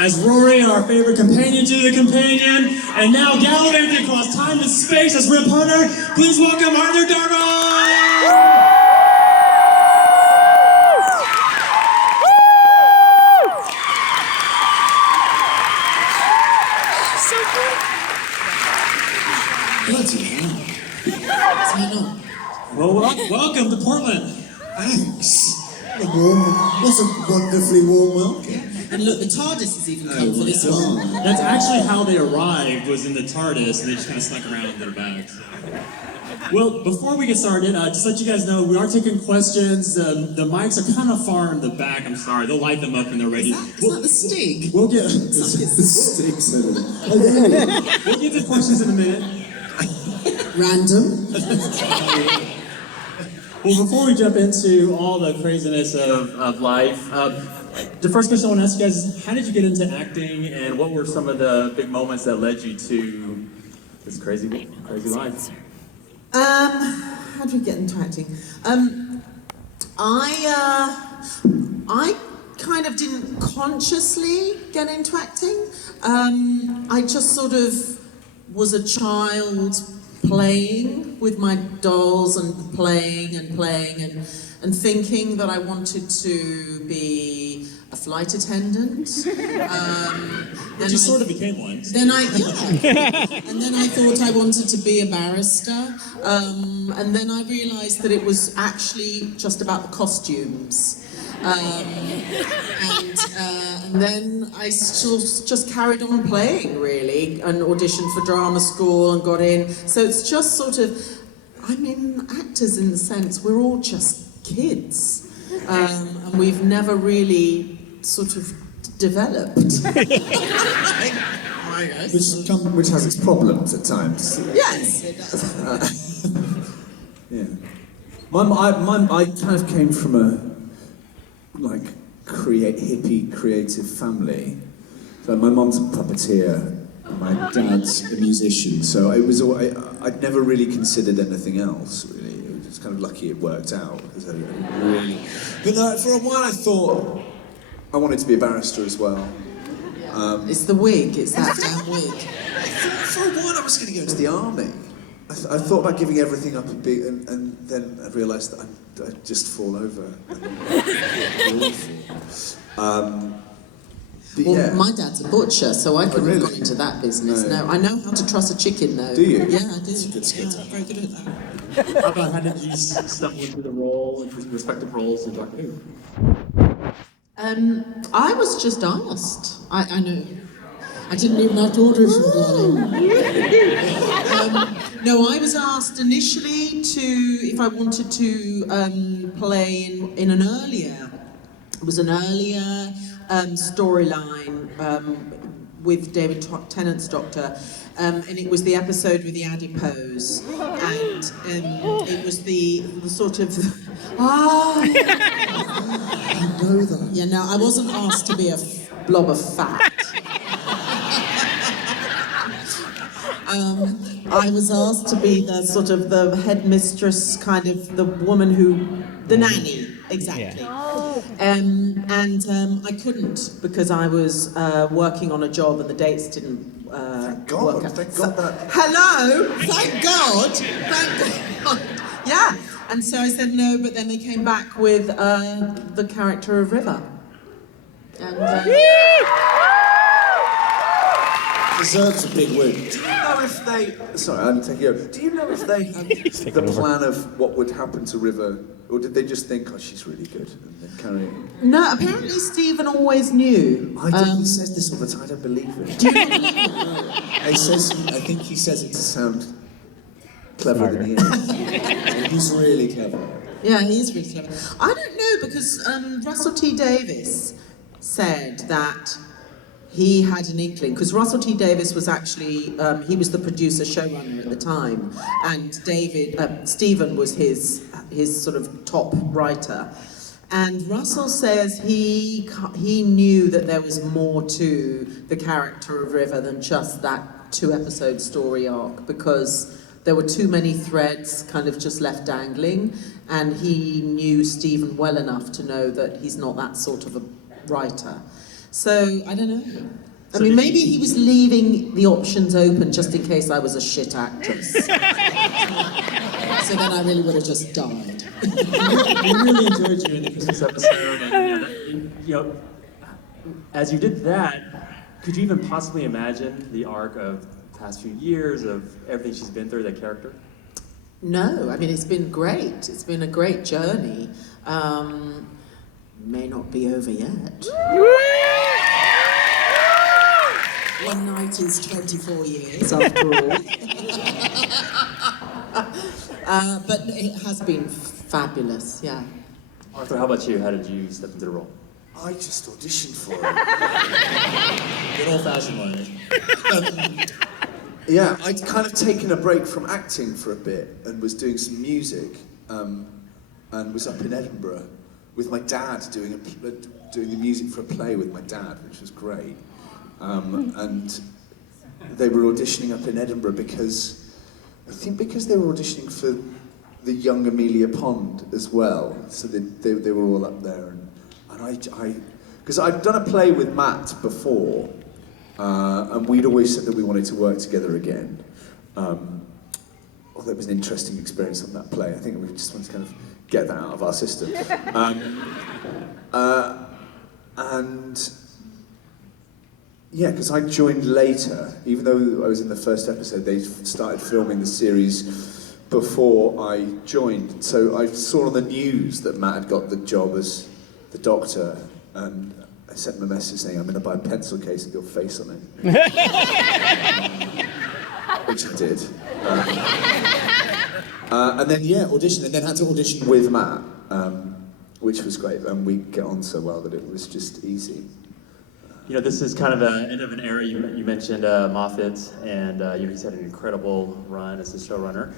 as Rory, our favorite companion to the companion, and now gallivanting across time and space as Rip Hunter, please welcome Arthur Darvill! Well, welcome to Portland. Thanks. What a wonderfully warm welcome. And look, the TARDIS has even come for this one. That's actually how they arrived, was in the TARDIS, and they just kind of snuck around in their bags. Well, before we get started, just to let you guys know, we are taking questions. The mics are kind of far in the back. I'm sorry. They'll light them up when they're ready. Is that the Stig? We'll get The Stig said it. we'll get to questions in a minute. Random. Well, before we jump into all the craziness of life, the first question I want to ask you guys is, how did you get into acting, and what were some of the big moments that led you to this crazy life? How do we get into acting? I kind of didn't consciously get into acting. I just sort of was a child playing with my dolls and playing and thinking that I wanted to be a flight attendant. Which you sort of became one. And then I thought I wanted to be a barrister. And then I realised that it was actually just about the costumes. And then I just carried on playing, really, and auditioned for drama school and got in. So it's just sort of, I mean, actors in the sense, we're all just kids. And we've never really sort of developed. Which has its problems at times. Yes, it does. Yeah. I kind of came from a hippie creative family. So my mum's a puppeteer, and my dad's a musician. So it was I'd never really considered anything else. Really, it was just kind of lucky it worked out. Because for a while I thought I wanted to be a barrister as well. It's the wig. It's that damn wig. For a while I was going to go into the army. I thought about giving everything up and then I realised that I'd just fall over. Well, my dad's a butcher, so I couldn't have gone into that business. No, I know how to truss a chicken, though. Do you? Yeah, I do. That's a good skill. Yeah, very good at that. How about how did you stumble into the role, into respective roles in Doctor Who? I was just asked. I know. I didn't even have to audition, darling. No, I was asked initially if I wanted to play in an earlier. It was an earlier storyline with David Tennant's Doctor, and it was the episode with the adipose, and it was the sort of I know that. Yeah, no, I wasn't asked to be a blob of fat. I was asked to be the sort of the headmistress, kind of the woman the nanny, exactly. Yeah. I couldn't because I was working on a job and the dates didn't work out. Thank God that. Hello, thank God. Yeah, and so I said no, but then they came back with the character of River. And, deserves a big win. Do you know if they... Sorry, I'm taking over. Do you know if they had the plan of what would happen to River, or did they just think, oh, she's really good, and then carry it? No, apparently Stephen always knew. He says this all the time, I don't believe it. Do you not believe it? I think he says it to sound cleverer than he is. He's really clever. Yeah, he is really clever. I don't know, because Russell T Davies said that he had an inkling, because Russell T Davies was actually, he was the producer showrunner at the time, and Stephen was his sort of top writer. And Russell says he knew that there was more to the character of River than just that 2-episode story arc, because there were too many threads kind of just left dangling, and he knew Stephen well enough to know that he's not that sort of a writer. So, I don't know. I So mean, did maybe he was leaving the options open just in case I was a shit actress. So then I really would have just died. We really enjoyed you in the Christmas episode, and as you did that, could you even possibly imagine the arc of the past few years of everything she's been through, that character? No, I mean, it's been great. It's been a great journey. May not be over yet. One night is 24 years, after all. But it has been fabulous, yeah. Arthur, how about you? How did you step into the role? I just auditioned for it. Good old-fashioned way. Yeah, I'd kind of taken a break from acting for a bit and was doing some music, and was up in Edinburgh with my dad doing the music for a play with my dad, which was great. And they were auditioning up in Edinburgh because they were auditioning for the young Amelia Pond as well. So they were all up there, and because I'd done a play with Matt before, and we'd always said that we wanted to work together again. Although it was an interesting experience on that play, I think we just wanted to kind of get that out of our system. And yeah, because I joined later, even though I was in the first episode, they started filming the series before I joined. So I saw on the news that Matt had got the job as the Doctor, and I sent him a message saying, I'm going to buy a pencil case with your face on it. Which I did. And then, yeah, auditioned, and then had to audition with Matt, which was great, and we get on so well that it was just easy. You know, this is kind of the end of an era. You mentioned Moffat, and he's had an incredible run as a showrunner.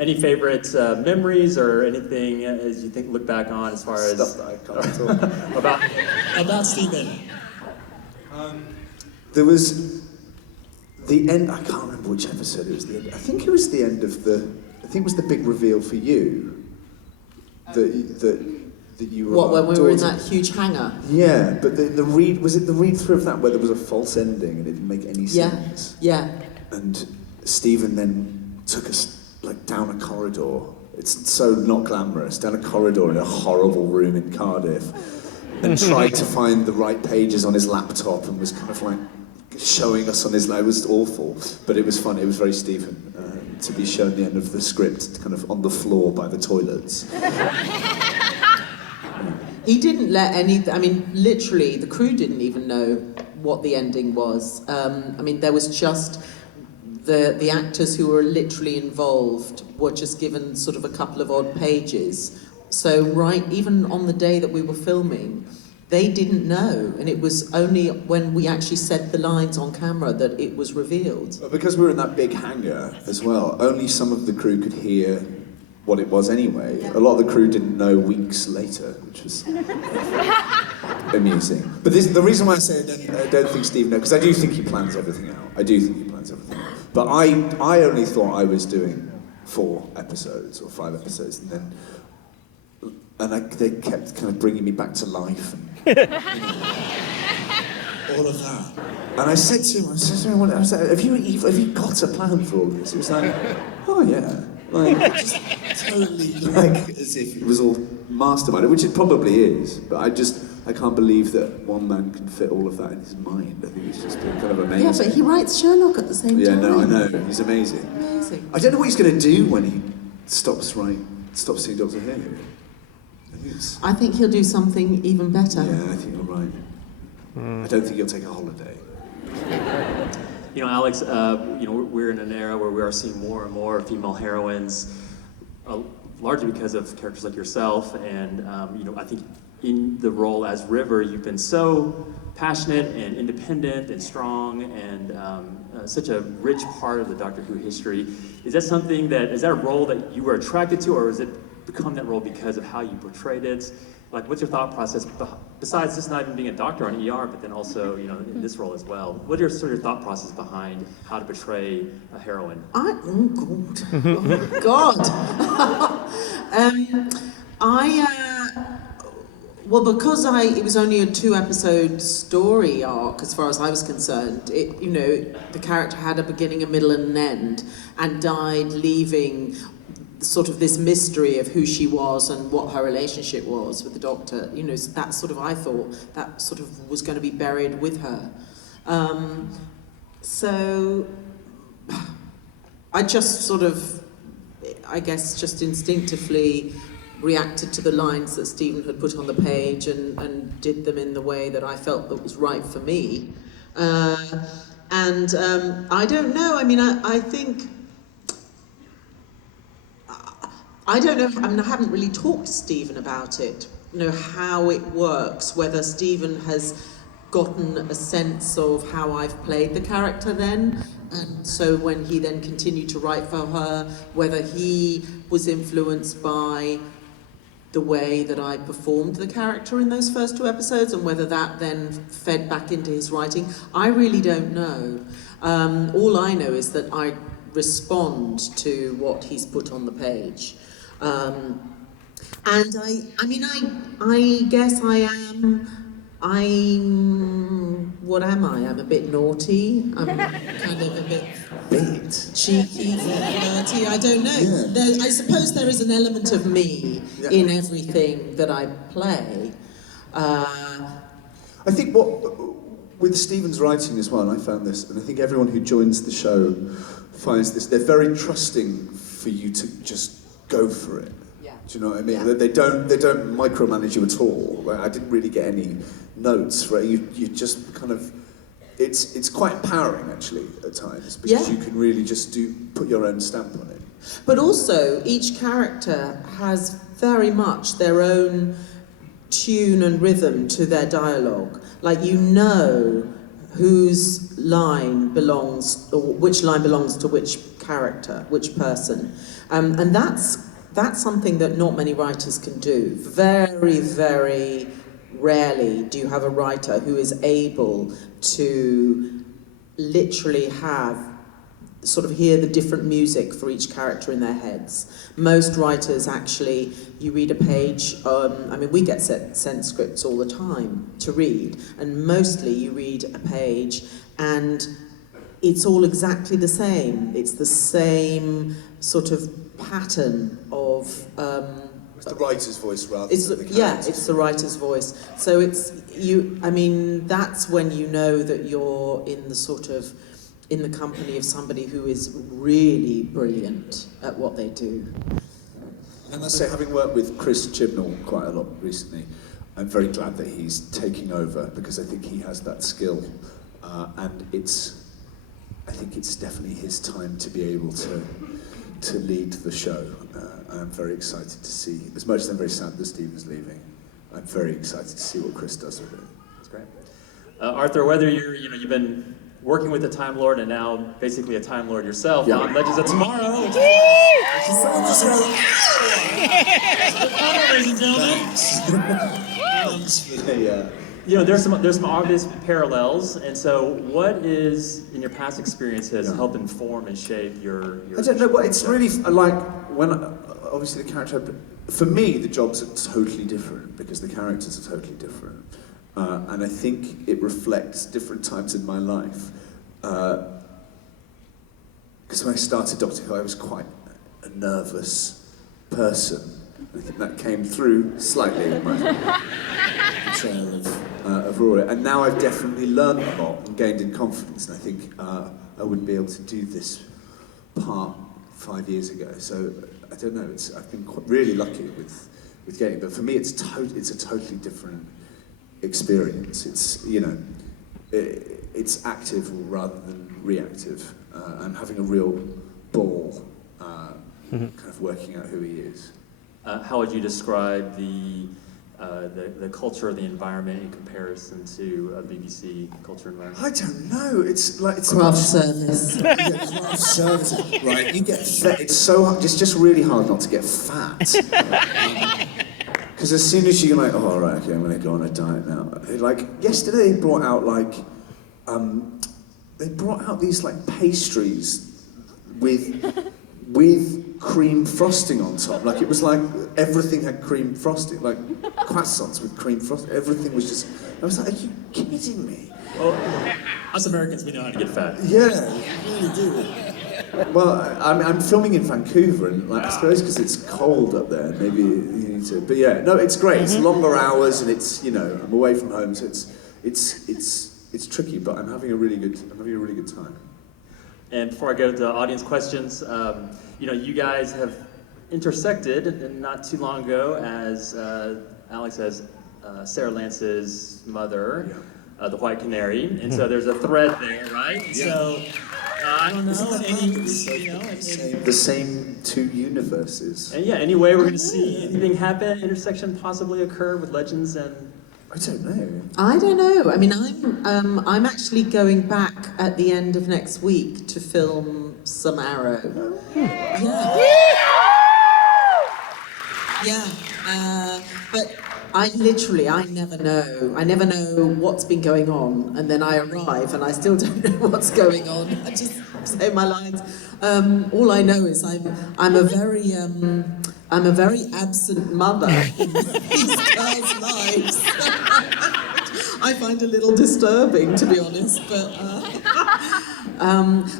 Any favorite memories or anything as you look back on as far as stuff that I can't talk About Stephen. There was the end. I can't remember which episode it was. The end. I think it was the end of the. I think it was the big reveal for you. That you were. What, when we were in that huge hangar? Yeah, but the read was it the read through of that where there was a false ending and it didn't make any sense. Yeah. And Stephen then took us down a corridor. It's so not glamorous. Down a corridor in a horrible room in Cardiff, and tried to find the right pages on his laptop and was kind of showing us on his. It was awful, but it was fun. It was very Stephen to be shown the end of the script kind of on the floor by the toilets. He didn't let literally, the crew didn't even know what the ending was. There was just the actors who were literally involved were just given sort of a couple of odd pages. So even on the day that we were filming, they didn't know, and it was only when we actually said the lines on camera that it was revealed. But because we were in that big hangar as well, only some of the crew could hear what it was anyway. A lot of the crew didn't know weeks later, which was amusing. But the reason why I say I don't think Steve knows, because I do think he plans everything out. I do think he plans everything out. But I only thought I was doing 4 episodes or 5 episodes, and they kept kind of bringing me back to life and all of that. And I said to him, I was like, have you got a plan for all this? He was like, oh yeah. Just totally as if it was all masterminded, which it probably is, but I can't believe that one man can fit all of that in his mind. I think it's just kind of amazing. Yeah, but he writes Sherlock at the same time. Yeah, no, I know. He's amazing. Amazing. I don't know what he's going to do when he stops seeing Doctor Who. I think he'll do something even better. Yeah, I think you're right. I don't think he'll take a holiday. You know, Alex, we're in an era where we are seeing more and more female heroines, largely because of characters like yourself. And, I think in the role as River, you've been so passionate and independent and strong and such a rich part of the Doctor Who history. Is that a role that you were attracted to, or has it become that role because of how you portrayed it? What's your thought process, besides just not even being a doctor on ER, but then also, in this role as well? What are sort of your thought process behind how to portray a heroine? Oh, God. Well, because it was only a 2-episode story arc, as far as I was concerned. The character had a beginning, a middle, and an end, and died, leaving sort of this mystery of who she was and what her relationship was with the Doctor. So that sort of, I thought that sort of was going to be buried with her. So I just sort of, I guess, just instinctively reacted to the lines that Stephen had put on the page and did them in the way that I felt that was right for me. I don't know, I mean, I think, I don't know, I mean, I haven't really talked to Stephen about it, how it works, whether Stephen has gotten a sense of how I've played the character then, and so when he then continued to write for her, whether he was influenced by the way that I performed the character in those first 2 episodes, and whether that then fed back into his writing, I really don't know. All I know is that I respond to what he's put on the page. And I guess what am I? I'm a bit naughty. I'm kind of a bit cheeky, flirty. I don't know. Yeah. I suppose there is an element of me in everything that I play. I think with Stephen's writing as well, and I found this, and I think everyone who joins the show finds this, they're very trusting for you to just go for it. Yeah. Do you know what I mean? Yeah. They don't micromanage you at all. Like, I didn't really get any notes for it. You just kind of, it's quite empowering actually at times, because you can really just put your own stamp on it. But also, each character has very much their own tune and rhythm to their dialogue. Like, whose line belongs, or which line belongs to which character, which person. And that's something that not many writers can do. Very, very rarely do you have a writer who is able to literally hear the different music for each character in their heads. Most writers actually, you read a page, we get sent scripts all the time to read, and mostly you read a page and it's all exactly the same. It's the same sort of pattern of... It's the writer's voice rather than the character's. Yeah, it's the writer's voice. So that's when you know that you're in the company of somebody who is really brilliant at what they do. I must say, having worked with Chris Chibnall quite a lot recently, I'm very glad that he's taking over, because I think he has that skill, and I think it's definitely his time to be able to lead the show. I'm very excited to see, as much as I'm very sad that Stephen's leaving, I'm very excited to see what Chris does with it. That's great. Arthur, whether you've been working with the Time Lord and now basically a Time Lord yourself on Legends of Tomorrow. Ladies and gentlemen. There's some obvious parallels, and so what is in your past experience has helped inform and shape your I don't know, it's really like when obviously the character, for me the jobs are totally different because the characters are totally different, and I think it reflects different times in my life, because when I started Doctor Who I was quite a nervous person. I think that came through slightly in my portrayal of Rory. And now I've definitely learned a lot and gained in confidence, and I think I wouldn't be able to do this part 5 years ago. So I don't know. I've been really lucky with getting it. But for me, it's a totally different experience. It's active rather than reactive. I'm having a real ball, kind of working out who he is. How would you describe the culture or the environment in comparison to a BBC culture environment? I don't know. It's Craft service. Yeah, craft service. Right, you get fat. It's so hard. It's just really hard not to get fat. Because as soon as you're like, oh, all right, okay, I'm going to go on a diet now. Like yesterday, they brought out these like pastries with with cream frosting on top. Like it was like everything had cream frosting, like croissants with cream frosting. Everything was just. I was like, are you kidding me? Well, us Americans, we know how to get fat. Yeah, you really do. Well, I'm filming in Vancouver, and like I suppose because it's cold up there, maybe you need to. But yeah, no, it's great. It's longer hours, and it's I'm away from home, so it's tricky. But I'm having a really good time. And before I go to audience questions, you guys have intersected not too long ago as Alex as Sarah Lance's mother, the White Canary, and so there's a thread there, right? And so I don't know, The same two universes. and yeah, any way we're going to see anything happen, intersection possibly occur with Legends and. I don't know. I don't know. I mean, I'm actually going back at the end of next week to film some Arrow. Yeah. But I never know. I never know what's been going on, and then I arrive and I still don't know what's going on. I just say my lines. All I know is I'm a very absent mother in these girls' lives. I find a little disturbing, to be honest,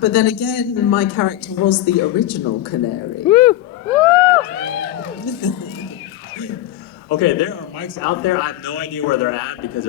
but then again, my character was the original Canary. Okay, there are mics out there. I have no idea where they're at because they're